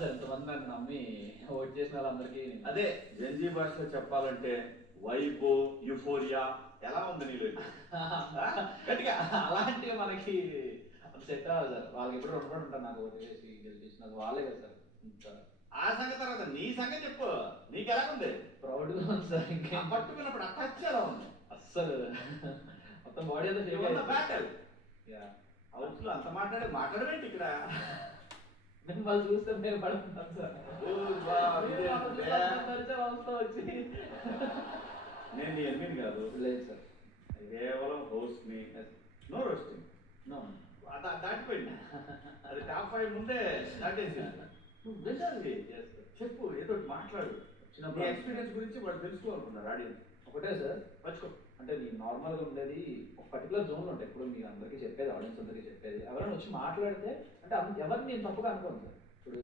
Sir ఇంతమంది నన్ను నమ్మి ఓట్ చేసిన వాళ్ళందరికీ. అదే జంజీ భాషలో చెప్పాలంటే వైబో యుఫోరియా ఎలా ఉంది నీళ్ళు గట్టిగా అలాంటివి మనకి సెట్ అవ్వాలి సార్. వాళ్ళకి ఎప్పుడు రుణపడి ఉంటారు నాకు ఓటు వేసి గెలిపించినందుకు. వాళ్ళే కదా సార్. ఆ సంగతి తర్వాత నీ సంగతి చెప్పు. నీకు ఎలా ఉంది? ప్రౌడ్గా ఉంది సార్. ఇంకా పట్టుకున్నప్పుడు అటాచ్ ఎలా ఉంది? అస్సలు మొత్తం బాడీ అంతా బ్యాటల్ హౌస్ లో అంత మాట్లాడమేంటి ఇక్కడ? మిమ్మల్ని చూస్తే మేము పడుతున్నాం సార్. వచ్చి నేను నీ ఎనిమిది కాదు. లేదు సార్, కేవలం హోస్ట్ ని. నో రోస్టింగ్, నో దాటిపోయింది. అది టాప్ 5 ముందే దాటేసింది. వెళ్ళాలి, చెప్పు, ఏదో మాట్లాడు. నీ ఎక్స్పీరియన్స్ గురించి వాళ్ళు తెలుసుకోవాలనుకున్నారు ఆడియన్స్. ఒకటే సార్, మర్చిపో. అంటే నేను నార్మల్గా ఉండేది ఒక పర్టికులర్ జోన్లో ఉంటాయి. ఇప్పుడు మీరు అందరికీ చెప్పేది, ఆడియన్స్ అందరికీ చెప్పేది, ఎవరైనా వచ్చి మాట్లాడితే అంటే ఎవరిని నేను తప్పుగా అనుకోను సార్.